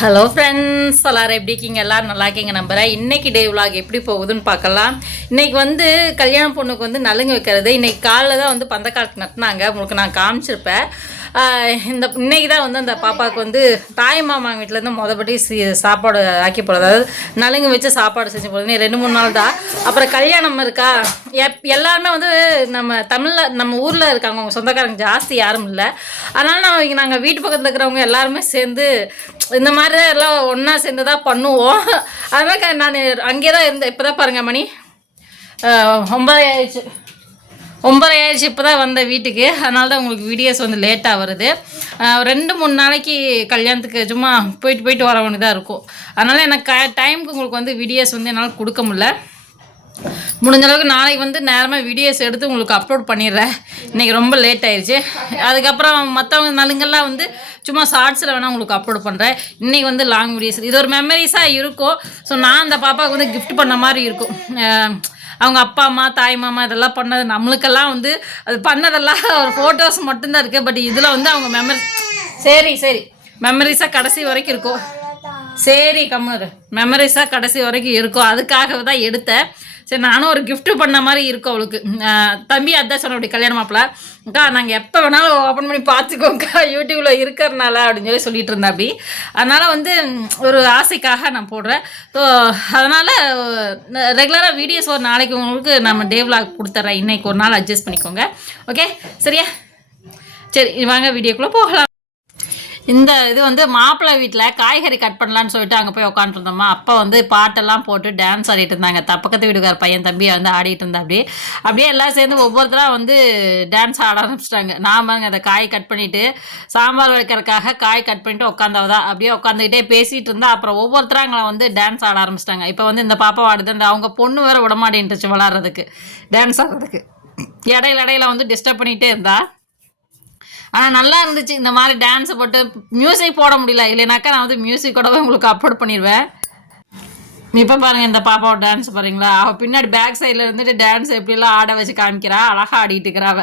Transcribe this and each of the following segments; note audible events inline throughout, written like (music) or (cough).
Hello friends எல்லோரும் எப்படி இருக்கீங்க? எல்லோரும் நல்லா இருக்கீங்க நம்புகிறேன் இன்றைக்கி டே vlog எப்படி போகுதுன்னு பார்க்கலாம். இன்றைக்கி வந்து கல்யாண பொண்ணுக்கு வந்து நலுங்கு வைக்கிறது. இன்றைக்கி காலைல தான் வந்து பந்தக்காலத்து நட்டினாங்க. உங்களுக்கு நான் காமிச்சிருப்பேன். இந்த இன்னைக்கு தான் வந்து அந்த பாப்பாவுக்கு வந்து தாய் மாமா வீட்டிலேருந்து மொதப்படி சி சாப்பாடு ஆக்கி போடுறது. அதாவது நலுங்கு வச்சு சாப்பாடு செஞ்சு போடுறது. ரெண்டு மூணு நாள் தான். அப்புறம் கல்யாணம் இருக்கா? எப் எல்லாருமே வந்து நம்ம தமிழில் நம்ம ஊரில் இருக்காங்க. அவங்க சொந்தக்காரங்க ஜாஸ்தி யாரும் இல்லை. அதனால் நம்ம நாங்கள் வீட்டு பக்கத்தில் இருக்கிறவங்க எல்லாருமே சேர்ந்து இந்த மாதிரி தான் எல்லாம் ஒன்றா சேர்ந்து தான் பண்ணுவோம். அதனால் நான் அங்கே தான் இருந்தேன். இப்போ தான் பாருங்கள் மணி ஆஹ் ஆயிடுச்சு. ஒன்பதரை ஆயிடுச்சு இப்போ தான் வந்தேன் வீட்டுக்கு. அதனால தான் உங்களுக்கு வீடியோஸ் வந்து லேட்டாக வருது. ரெண்டு மூணு நாளைக்கு கல்யாணத்துக்கு சும்மா போயிட்டு போயிட்டு வர வேண்டியதாக இருக்கும். அதனால் எனக்கு டைமுக்கு உங்களுக்கு வந்து வீடியோஸ் வந்து என்னால் கொடுக்க முடியல. முடிஞ்ச அளவுக்கு நாளைக்கு வந்து நேரமாக வீடியோஸ் எடுத்து உங்களுக்கு அப்லோட் பண்ணிடுறேன். இன்றைக்கி ரொம்ப லேட் ஆயிடுச்சு அதுக்கப்புறம் மற்றவங்க நலுங்கெல்லாம் வந்து சும்மா ஷார்ட்ஸில் வேணால் உங்களுக்கு அப்லோட் பண்ணுறேன் இன்றைக்கி வந்து லாங் வீடியோஸ் இது ஒரு மெமரிஸாக இருக்கும். ஸோ நான் அந்த பாப்பாவுக்கு வந்து கிஃப்ட் பண்ண மாதிரி இருக்கும். அவங்க அப்பா அம்மா தாய் மாமா இதெல்லாம் பண்ணது நம்மளுக்கெல்லாம் வந்து அது பண்ணதெல்லாம் (laughs) ஒரு ஃபோட்டோஸ் மட்டும்தான் இருக்குது பட் இதில் வந்து அவங்க மெமரி சரி சரி. மெமரிஸாக கடைசி வரைக்கும் இருக்கும். சரி கம்முனு மெமரிஸாக கடைசி வரைக்கும் இருக்கும். அதுக்காக தான் எடுத்தேன். சரி நானும் ஒரு கிஃப்ட் பண்ண மாதிரி இருக்கும் அவளுக்கு. தம்பி அதான் சொன்ன அப்படி கல்யாணம் மாப்பிள்ள அக்கா நாங்கள் எப்போ வேணாலும் ஓப்பன் பண்ணி பார்த்துக்கோங்கக்கா யூடியூப்பில் இருக்கிறனால அப்படின்னு சொல்லி சொல்லிட்டு இருந்தா அப்படி. அதனால் வந்து ஒரு ஆசைக்காக நான் போடுறேன். ஸோ அதனால் ரெகுலராக வீடியோஸ் ஒரு நாளைக்கு உங்களுக்கு நம்ம டே vlog கொடுத்துட்றேன் இன்னைக்கு ஒரு நாள் அட்ஜஸ்ட் பண்ணிக்கோங்க. ஓகே சரியா? சரி வாங்க வீடியோக்குள்ளே போகலாம். இந்த இது வந்து மாப்பிள்ளை வீட்டில் காய்கறி கட் பண்ணலான்னு சொல்லிட்டு அங்கே போய் உட்காந்துருந்தோமா அப்போ வந்து பாட்டெல்லாம் போட்டு டான்ஸ் ஆடிட்டு இருந்தாங்க. தப்பக்கத்து வீட்டுக்கார பையன் தம்பியை வந்து ஆடிட்டு இருந்தா அப்படியே. அப்படியே எல்லாம் சேர்ந்து ஒவ்வொருத்தராக வந்து டான்ஸ் ஆட ஆரம்பிச்சிட்டாங்க. நான் பாருங்க அந்த காய் கட் பண்ணிட்டு சாம்பார் வைக்கிறதுக்காக காய் கட் பண்ணிட்டு உட்காந்தவதா அப்படியே உட்காந்துக்கிட்டே பேசிட்டு இருந்தா அப்புறம் ஒவ்வொருத்தரும் அங்கே வந்து டான்ஸ் ஆட ஆரம்பிச்சிட்டாங்க. இப்போ வந்து இந்த பாப்பா ஆடுது அந்த அவங்க பொண்ணு வேற விடமாட்டேன்ட்டுச்சு விளாட்றதுக்கு டான்ஸ் ஆடுறதுக்கு. இடையில இடையில வந்து டிஸ்டர்ப் பண்ணிகிட்டே இருந்தா. ஆனால் நல்லா இருந்துச்சு. இந்த மாதிரி டான்ஸை போட்டு மியூசிக் போட முடியல. இல்லைனாக்கா நான் வந்து மியூசிக்கோடவே உங்களுக்கு அப்லோட் பண்ணிடுவேன் இப்போ பாருங்கள் இந்த பாப்பாவோட டான்ஸ் பாருங்களா. அவள் பின்னாடி பேக் சைடில் இருந்துட்டு டான்ஸ் எப்படிலாம் ஆட வச்சு காமிக்கிறா? அழகாக ஆடிட்டு இருக்கிறாவ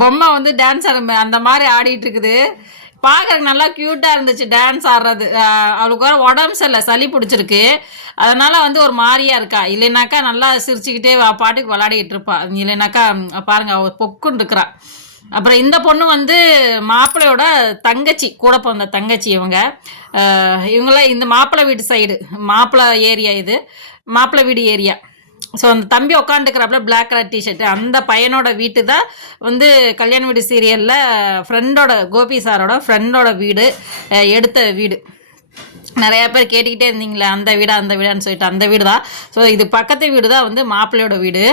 பொம்மை வந்து டான்ஸ் அந்த மாதிரி ஆடிட்டு இருக்குது. பார்க்கறதுக்கு நல்லா க்யூட்டாக இருந்துச்சு டான்ஸ் ஆடுறது. அவளுக்கு வர உடம்பு சரியில்லை சளி பிடிச்சிருக்கு. அதனால் வந்து ஒரு மாதிரியாக இருக்கா. இல்லைனாக்கா நல்லா சிரிச்சுக்கிட்டே பாட்டுக்கு விளையாடிக்கிட்டு இருப்பா. இல்லைனாக்கா பாருங்கள் அவள் பொக்குன்னு இருக்கிறா. அப்புறம் இந்த பொண்ணு வந்து மாப்பிள்ளையோட தங்கச்சி கூட பிறந்த தங்கச்சி இவங்க. இவங்களாம் இந்த மாப்பிள்ளை வீட்டு சைடு மாப்பிள்ளை ஏரியா இது மாப்பிள்ளை வீடு ஏரியா ஸோ அந்த தம்பி உட்காந்துக்கிறாப்புல பிளாக் கலர் டிஷர்ட் அந்த பையனோட வீட்டு தான் வந்து கல்யாண வீடு சீரியலில் ஃப்ரெண்டோட கோபி சாரோட ஃப்ரெண்டோட வீடு எடுத்த வீடு. நிறையா பேர் கேட்டுக்கிட்டே இருந்தீங்களே அந்த வீடா அந்த வீடான்னு சொல்லிட்டு அந்த வீடு தான் ஸோ இது பக்கத்து வீடு தான் வந்து மாப்பிள்ளையோட வீடு.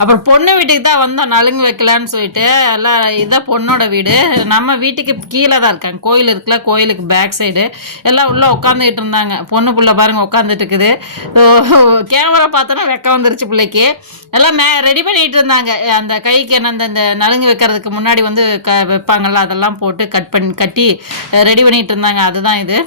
அப்புறம் பொண்ணு வீட்டுக்கு தான் வந்தோம் நலுங்கு வைக்கலான்னு சொல்லிட்டு. எல்லாம் இதான் பொண்ணோட வீடு. நம்ம வீட்டுக்கு கீழே தான் இருக்காங்க. கோயில் இருக்குல்ல கோயிலுக்கு பேக் சைடு எல்லாம் உள்ளே உட்காந்துக்கிட்டு இருந்தாங்க. பொண்ணு புள்ள பாருங்க உட்காந்துட்டு இருக்குது. கேமரா பார்த்தோன்னா வெக்க வந்துருச்சு பிள்ளைக்கு. எல்லாம் மே ரெடி பண்ணிட்டு இருந்தாங்க. அந்த கைக்கு என்ன அந்த இந்த நலுங்கு வைக்கிறதுக்கு முன்னாடி வந்து க வைப்பாங்கல்ல அதெல்லாம் போட்டு கட் பண்ணி கட்டி ரெடி பண்ணிட்டு இருந்தாங்க. அதுதான் இது.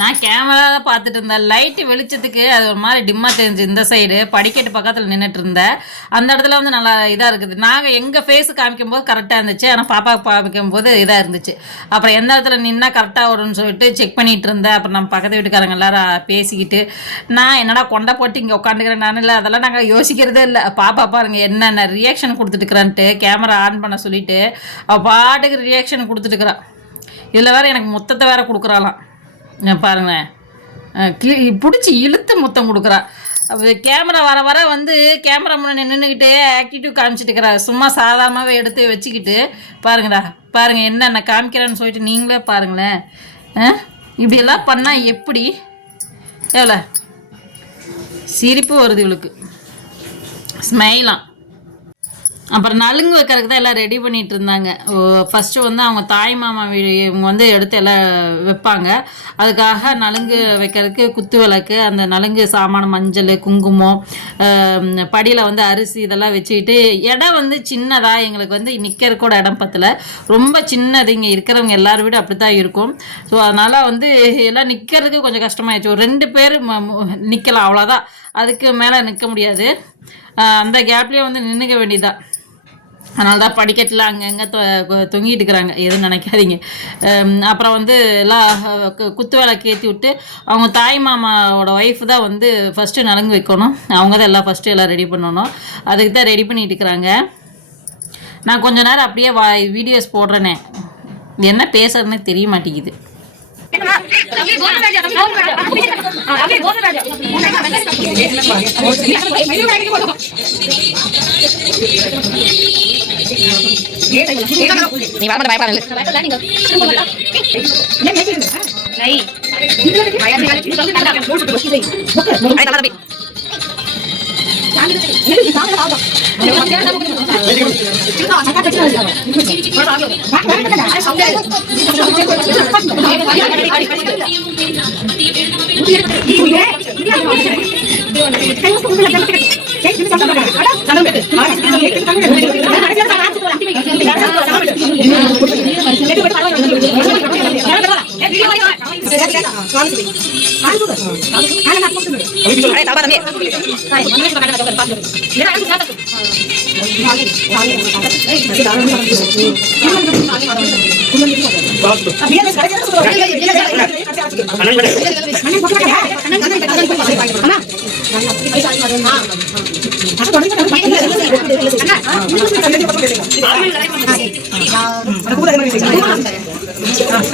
நான் கேமரா தான் பார்த்துட்டு இருந்தேன். லைட்டு வெளிச்சத்துக்கு அது ஒரு மாதிரி டிம்மாக தெரிஞ்சு இந்த சைடு படிக்கட்டு பக்கத்தில் நின்றுட்டு இருந்தேன். அந்த இடத்துல வந்து நல்லா இதாக இருக்குது. நாங்கள் எங்கள் ஃபேஸு காமிக்கும் போது கரெக்டாக இருந்துச்சு. ஆனால் பாப்பா காமிக்கும் போது இதாக இருந்துச்சு. அப்புறம் எந்த இடத்துல நின்னா கரெக்டாக வரும்னு சொல்லிட்டு செக் பண்ணிட்டு இருந்தேன். அப்புறம் நம்ம பக்கத்து வீட்டுக்காரங்க எல்லாரும் பேசிக்கிட்டு நான் என்னடா கொண்டை போட்டு இங்கே உட்காந்துக்கிறேன் நான் இல்லை அதெல்லாம் நாங்கள் யோசிக்கிறதே இல்லை. பாப்பா பாருங்க என்னென்ன ரியாக்ஷன் கொடுத்துட்டுக்கிறான்ட்டு கேமரா ஆன் பண்ண சொல்லிட்டு அவள் பாட்டுக்கு ரியாக்ஷன் கொடுத்துட்டுக்கிறான் இதில் வேற எனக்கு மொத்தத்தை வேறு கொடுக்குறாளாம். பாருங்களேன் பிடிச்சி இழுத்து முத்தம் கொடுக்குறா. கேமரா வர வர வந்து கேமரா முன்னாடி நின்றுக்கிட்டே ஆக்டிவிட்டி காமிச்சிட்டு இருக்கிறா. சும்மா சாதாரணமாகவே எடுத்து வச்சுக்கிட்டு பாருங்கடா. பாருங்கள் என்னென்ன காமிக்கிறேன்னு சொல்லிட்டு நீங்களே பாருங்களேன். இப்படியெல்லாம் பண்ணால் எப்படி? எவ்வளோ சிரிப்பு வருது இவளுக்கு. ஸ்மைலாம் அப்புறம் நலுங்கு வைக்கிறதுக்கு தான் எல்லாம் ரெடி பண்ணிட்டு இருந்தாங்க. ஃபஸ்ட்டு வந்து அவங்க தாய் மாமா இவங்க வந்து எடுத்து எல்லாம் வைப்பாங்க. அதுக்காக நலுங்கு வைக்கிறதுக்கு குத்து விளக்கு அந்த நலுங்கு சாமான மஞ்சள் குங்குமம் படியில் வந்து அரிசி இதெல்லாம் வச்சுக்கிட்டு இடம் வந்து சின்னதாக எங்களுக்கு வந்து நிற்கிற கூட இடம் பத்தில். ரொம்ப சின்னது இங்கே இருக்கிறவங்க எல்லார் வீடும் அப்படி தான் இருக்கும். ஸோ அதனால் வந்து எல்லாம் நிற்கிறதுக்கு கொஞ்சம் கஷ்டமாயிடுச்சு. ஒரு ரெண்டு பேர் நிற்கலாம் அவ்வளோதான் அதுக்கு மேலே நிற்க முடியாது. அந்த கேப்லேயே வந்து நின்றுக்க வேண்டியதான் அதனால தான் படிக்கட்டில் அங்கங்கே தொங்கிட்டு இருக்கிறாங்க. எதுவும் நினைக்காதீங்க. அப்புறம் வந்து எல்லாம் கு- குத்து விளக்கு ஏற்றி விட்டு அவங்க தாய் மாமாவோட ஒய்ஃப் தான் வந்து ஃபஸ்ட்டு நலங்கு வைக்கணும். அவங்க தான் எல்லாம் ஃபஸ்ட்டு எல்லாம் ரெடி பண்ணணும். அதுக்கு தான் ரெடி பண்ணிட்டு இருக்கிறாங்க. நான் கொஞ்ச நேரம் அப்படியே வா வீடியோஸ் போடுறேனே. என்ன பேசுறதுனே தெரிய மாட்டேங்குது. நீ வர மாட்ட பயப்படாத. আচ্ছা Aku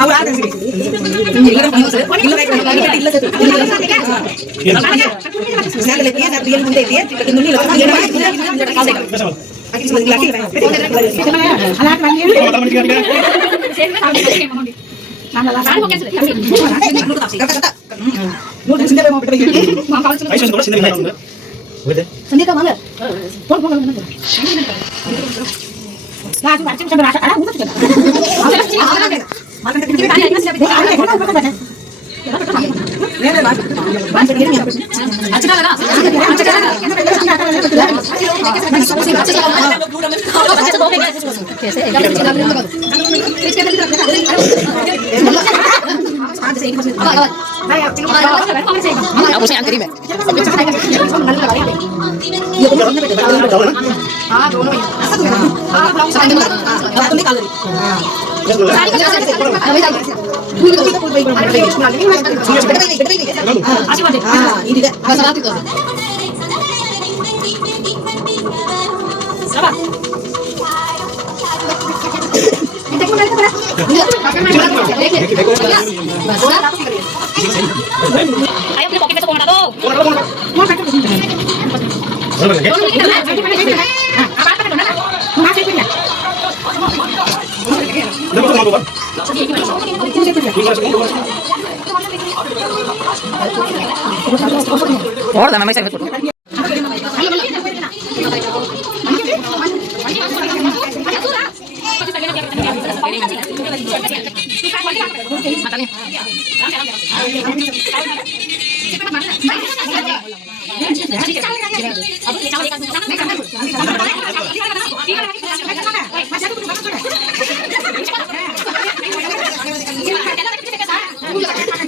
mau ആ Ayo punya pocket besok mau nggak tuh? Mau nggak tuh? Mau nggak tuh? Mau nggak tuh? ஓடுதா நம்ம சைடு போட்டு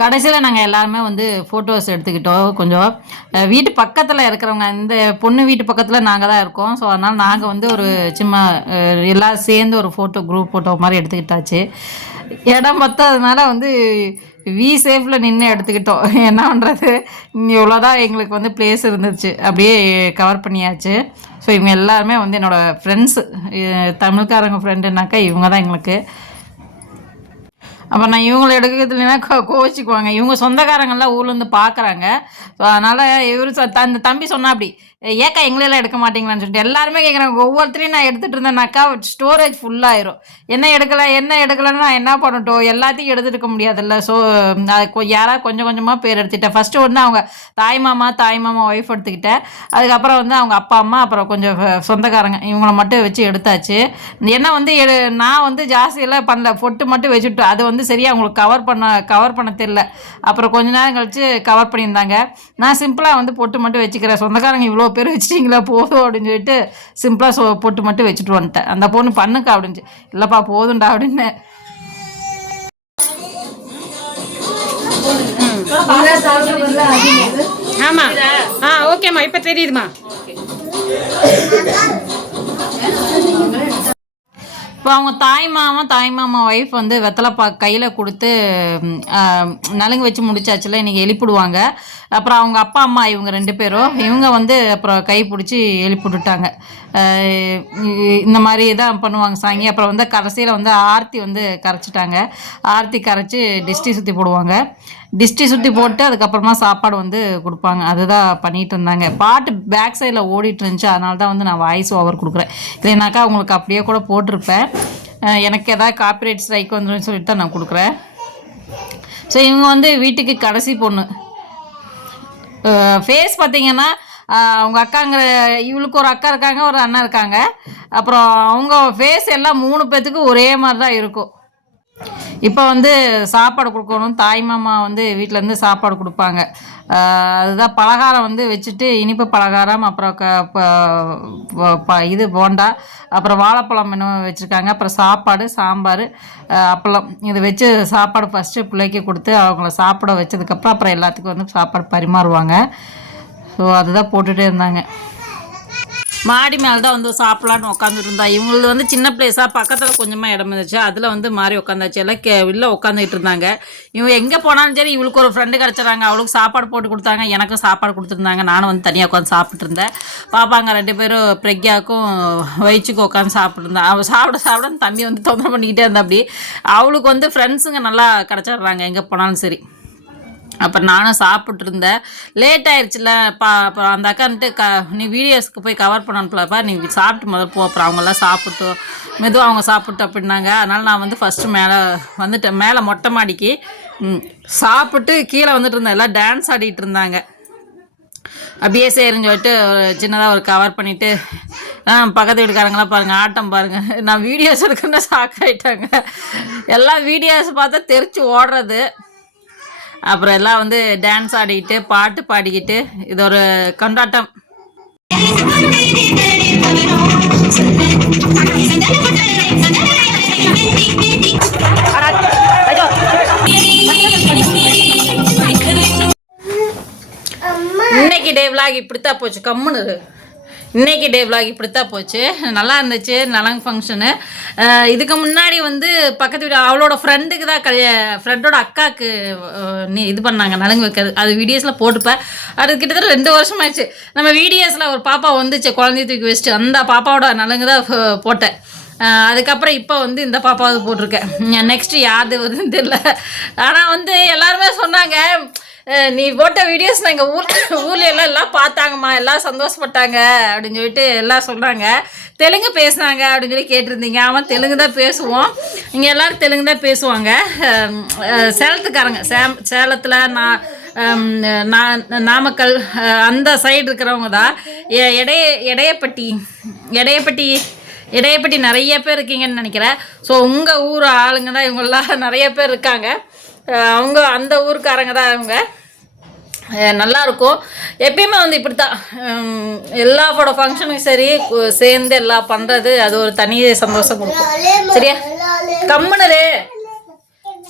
கடைசியில் நாங்கள் எல்லாருமே வந்து ஃபோட்டோஸ் எடுத்துக்கிட்டோம். கொஞ்சம் வீட்டு பக்கத்தில் இருக்கிறவங்க இந்த பொண்ணு வீட்டு பக்கத்தில் நாங்கள் தான் இருக்கோம். ஸோ அதனால் நாங்கள் வந்து ஒரு சும்மா எல்லாம் சேர்ந்து ஒரு ஃபோட்டோ குரூப் ஃபோட்டோ மாதிரி எடுத்துக்கிட்டாச்சு. இடம் பத்தாததுனால வந்து வி சேஃபில் நின்று எடுத்துக்கிட்டோம். (laughs) என்ன பண்ணுறது இவ்வளோதான் எங்களுக்கு வந்து பிளேஸ் இருந்துச்சு. அப்படியே கவர் பண்ணியாச்சு. ஸோ இவங்க எல்லாருமே வந்து என்னோடய ஃப்ரெண்ட்ஸு தமிழ்காரங்க ஃப்ரெண்டுனாக்கா இவங்க தான் எங்களுக்கு. அப்போ நான் இவங்களை எடுக்கிறதுலனா கோ கோவிச்சுக்குவாங்க. இவங்க சொந்தக்காரங்கள்லாம் ஊர்லேருந்து பார்க்குறாங்க ஸோ அதனால் இவர் அந்த தம்பி சொன்னா அப்படி ஏக்கா எங்களெல்லாம் எடுக்க மாட்டீங்களான்னு சொல்லிட்டு எல்லாருமே கேட்குறாங்க ஒவ்வொருத்தரையும் நான் எடுத்துகிட்டு இருந்தேன்னாக்கா ஸ்டோரேஜ் ஃபுல்லாயிரும் என்ன எடுக்கலை என்ன எடுக்கலைன்னு நான் என்ன பண்ணட்டும்? எல்லாத்தையும் எடுத்துட்டு முடியாதுல்ல. ஸோ யாராவது கொஞ்சம் கொஞ்சமாக பேர் எடுத்துக்கிட்டேன். ஃபஸ்ட்டு வந்து அவங்க தாய் மாமா தாய் மாமா ஒய்ஃப் எடுத்துக்கிட்டேன். அதுக்கப்புறம் வந்து அவங்க அப்பா அம்மா அப்புறம் கொஞ்சம் சொந்தக்காரங்க. இவங்கள மட்டும் வச்சு எடுத்தாச்சு. என்ன வந்து எடு நான் வந்து ஜாஸ்தியெல்லாம் பண்ணல. பொட்டு மட்டும் வச்சுட்டு அது வந்து சரியாக அவங்களுக்கு கவர் பண்ண கவர் பண்ண தெரில அப்புறம் கொஞ்ச நேரம் கழித்து கவர் பண்ணியிருந்தாங்க. நான் சிம்பிளாக வந்து பொட்டு மட்டும் வச்சுக்கிறேன். சொந்தக்காரங்க இவ்வளோ பேர் வச்சிட்டிங்களா? போதும் அப்படின்னு சொல்லிட்டு சிம்பிளாக சொ பொட்டு மட்டும் வச்சுட்டு வந்துட்டேன். அந்த பொண்ணு பண்ணுக்கா அப்படின்னு இல்லைப்பா போதும்டா அப்படின்னு. ஆமா. ஆ ஓகேம்மா இப்ப தெரியுதுமா. இப்போ அவங்க தாய் மாமா தாய் மாமா ஒய்ஃப் வந்து வெத்தலை பா கையில் கொடுத்து நலுங்கு வச்சு முடிச்சாச்சுல இன்றைக்கி எழுப்பிடுவாங்க. அப்புறம் அவங்க அப்பா அம்மா இவங்க ரெண்டு பேரும் இவங்க வந்து அப்புறம் கை பிடிச்சி எழுப்பிவிட்டுட்டாங்க இந்த மாதிரி தான் பண்ணுவாங்க சாங்கி அப்புறம் வந்து கடைசியில் வந்து ஆர்த்தி வந்து கரைச்சிட்டாங்க. ஆர்த்தி கரைச்சி டிஸ்டி சுற்றி போடுவாங்க. டிஸ்டி சுற்றி போட்டு அதுக்கப்புறமா சாப்பாடு வந்து கொடுப்பாங்க. அதுதான் பண்ணிட்டு இருந்தாங்க. பாட்டு பேக் சைடில் ஓடிட்டு இருந்துச்சு. அதனால தான் வந்து நான் வாய்ஸ் ஓவர் கொடுக்குறேன். இல்லைனாக்கா உங்களுக்கு அப்படியே கூட போட்டிருப்பேன். எனக்கு எதாவது காப்பிரைட் ஸ்ட்ரைக் வந்துடும் சொல்லிட்டு தான் நான் கொடுக்குறேன். ஸோ இவங்க வந்து வீட்டுக்கு கடைசி பொண்ணு. ஃபேஸ் பார்த்தீங்கன்னா அவங்க அக்காங்கிற இவளுக்கு ஒரு அக்கா இருக்காங்க ஒரு அண்ணன் இருக்காங்க. அப்புறம் அவங்க ஃபேஸ் எல்லாம் மூணு பேர்த்துக்கு ஒரே மாதிரி தான் இருக்கும். இப்போ வந்து சாப்பாடு கொடுக்கணும். தாய்மாமா வந்து வீட்டிலேருந்து சாப்பாடு கொடுப்பாங்க. அதுதான் பலகாரம் வந்து வச்சுட்டு இனிப்பு பலகாரம் அப்புறம் க ப- ப- இது போண்டா அப்புறம் வாழைப்பழம் இன்னும் வச்சுருக்காங்க. அப்புறம் சாப்பாடு சாம்பார் அப்பளம். இதை வச்சு சாப்பாடு ஃபஸ்ட்டு பிள்ளைக்கு கொடுத்து அவங்கள சாப்பிட வச்சதுக்கப்புறம் அப்புறம் எல்லாத்துக்கும் வந்து சாப்பாடு பரிமாறுவாங்க. ஸோ அதுதான் போட்டுகிட்டே இருந்தாங்க. மாடி மேலே தான் வந்து சாப்பிட்லான்னு உட்காந்துட்டு இருந்தா இவங்களது வந்து சின்ன பிளேஸாக பக்கத்தில் கொஞ்சமாக இடம் இருந்துச்சு. அதில் வந்து மாறி உட்காந்தாச்சு எல்லாம் கே வெளில உட்காந்துக்கிட்டு இருந்தாங்க. இவங்க எங்கே போனாலும் சரி இவளுக்கு ஒரு ஃப்ரெண்டு கிடச்சிறாங்க அவளுக்கு சாப்பாடு போட்டு கொடுத்தாங்க. எனக்கும் சாப்பாடு கொடுத்துருந்தாங்க. நானும் வந்து தனியாக உட்காந்து சாப்பிட்டு இருந்தேன். பாப்பாங்க ரெண்டு பேரும் பிரக்யாவுக்கும் வயிற்றுக்கும் உட்காந்து சாப்பிட்ருந்தேன் அவள் சாப்பிட சாப்பிட தம்பி வந்து தொந்தரவு பண்ணிக்கிட்டே இருந்தா அப்படி. அவளுக்கு வந்து ஃப்ரெண்ட்ஸுங்க நல்லா கிடச்சிட்றாங்க. எங்கே போனாலும் சரி. அப்புறம் நானும் சாப்பிட்டு இருந்தேன் லேட் ஆயிடுச்சுல பா அப்புறம் அந்த அக்கான்ட்டு க நீ வீடியோஸ்க்கு போய் கவர் பண்ணணும்லப்பா நீ சாப்பிட்டு முதல்ல போ அப்புறம் அவங்கெல்லாம் சாப்பிட்டு மெதுவாக அவங்க சாப்பிட்டு அப்படின்னாங்க. அதனால் நான் வந்து ஃபஸ்ட்டு மேலே வந்துட்டேன். மேலே மொட்டை மாடிக்கு சாப்பிட்டு கீழே வந்துட்டு இருந்தேன். எல்லாம் டான்ஸ் ஆடிட்டு இருந்தாங்க. அப்படியே சரின்னு சொல்லிட்டு ஒரு சின்னதாக ஒரு கவர் பண்ணிவிட்டு ஆ பக்கத்து வீட்டுக்காரங்களாம் பாருங்கள் ஆட்டம் பாருங்கள் நான் வீடியோஸ் எடுக்கணும்னு ஷாக் ஆகிட்டாங்க எல்லாம் வீடியோஸ் பார்த்தா தெரிச்சு ஓடுறது. அப்புறம் எல்லாம் வந்து டான்ஸ் ஆடிக்கிட்டு பாட்டு பாடிக்கிட்டு இது ஒரு கொண்டாட்டம். இன்னைக்கு டே விளாக் இப்படித்தான் போச்சு. கம்முன்னு இன்றைக்கி டே விலாக் இப்படித்தான் போச்சு. நல்லா இருந்துச்சு நலங்கு ஃபங்க்ஷனு இதுக்கு முன்னாடி வந்து பக்கத்து வீடு அவளோட ஃப்ரெண்டுக்கு தான் கல்யா ஃப்ரெண்டோட அக்காவுக்கு நீ இது பண்ணாங்க நலங்கு வைக்கிறது. அது வீடியோஸில் போட்டுப்பேன் அது கிட்டத்தட்ட ரெண்டு வருஷம் ஆயிடுச்சு. நம்ம வீடியோஸில் ஒரு பாப்பா வந்துச்சு குழந்தைய தூக்கி வச்சுட்டு. அந்த பாப்பாவோட நலங்கு தான் போட்டேன். அதுக்கப்புறம் இப்போ வந்து இந்த பாப்பாவது போட்டிருக்கேன். நெக்ஸ்ட் யாரு வருதுன்னு தெரியல. ஆனால் வந்து எல்லாருமே சொன்னாங்க நீ போட்ட வீடியோஸ் எங்கள் ஊர் ஊர்ல எல்லாம் எல்லாம் பார்த்தாங்கம்மா. எல்லாம் சந்தோஷப்பட்டாங்க அப்படின்னு சொல்லிட்டு எல்லாம் சொல்கிறாங்க தெலுங்கு பேசுனாங்க அப்படின்னு சொல்லி கேட்டிருந்தீங்க. அவன் தெலுங்கு தான் பேசுவோம். இங்கே எல்லாரும் தெலுங்கு தான் பேசுவாங்க. சேலத்துக்காரங்க. சேம் சேலத்தில் நான் நாமக்கல் அந்த சைடு இருக்கிறவங்க தான். எ- எடைய எடையப்பட்டி எடையப்பட்டி இடையப்பட்டி நிறைய பேர் இருக்கீங்கன்னு நினைக்கிறேன். ஸோ உங்கள் ஊர் ஆளுங்க தான் இவங்களாம் நிறைய பேர் இருக்காங்க. அவங்க அந்த ஊருக்காரங்க தான் அவங்க. நல்லா இருக்கும். எப்பயுமே வந்து இப்படி தான் எல்லாரோட ஃபங்க்ஷனுக்கும் சரி சேர்ந்து எல்லாம் பண்ணுறது அது ஒரு தனி சந்தோஷம் கொடுக்கும். சரியா? கம்முனரு.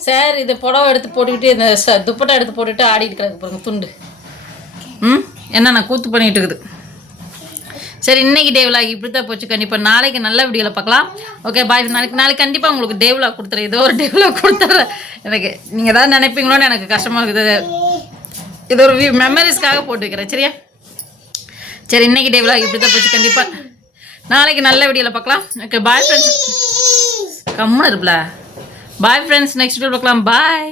சார் இது புடவை எடுத்து போட்டுக்கிட்டு இந்த ச துப்பட்டா எடுத்து போட்டுக்கிட்டு ஆடிட்டு கிடக்கு பாருங்க துண்டு. ம்? என்ன நான் கூத்து பண்ணிட்டு இருக்குது. சரி இன்னைக்கு டேவ்லாக் இப்படி தான் போச்சு. கண்டிப்பாக நாளைக்கு நல்ல வீடியோவில் பார்க்கலாம். ஓகே பாய் நாளைக்கு நாளைக்கு கண்டிப்பாக உங்களுக்கு டேவ்லாக் கொடுத்துறேன். ஏதோ ஒரு டேவ்லாக் கொடுத்துட்றேன் எனக்கு நீங்கள் ஏதாவது நினைப்பீங்களோன்னு எனக்கு கஷ்டமாக இருக்குது. இது ஒரு மெமரிஸ்க்காக போட்டு வைக்கிறேன். சரியா? சரி இன்னைக்கு டேவ்லாக் இப்படி தான் போச்சு. கண்டிப்பாக நாளைக்கு நல்ல வீடியோவில் பார்க்கலாம். ஓகே பாய் ஃப்ரெண்ட்ஸ் கம்முன்னு இருப்பில்ல பாய் ஃப்ரெண்ட்ஸ் நெக்ஸ்ட் வீடியோ பார்க்கலாம். பாய்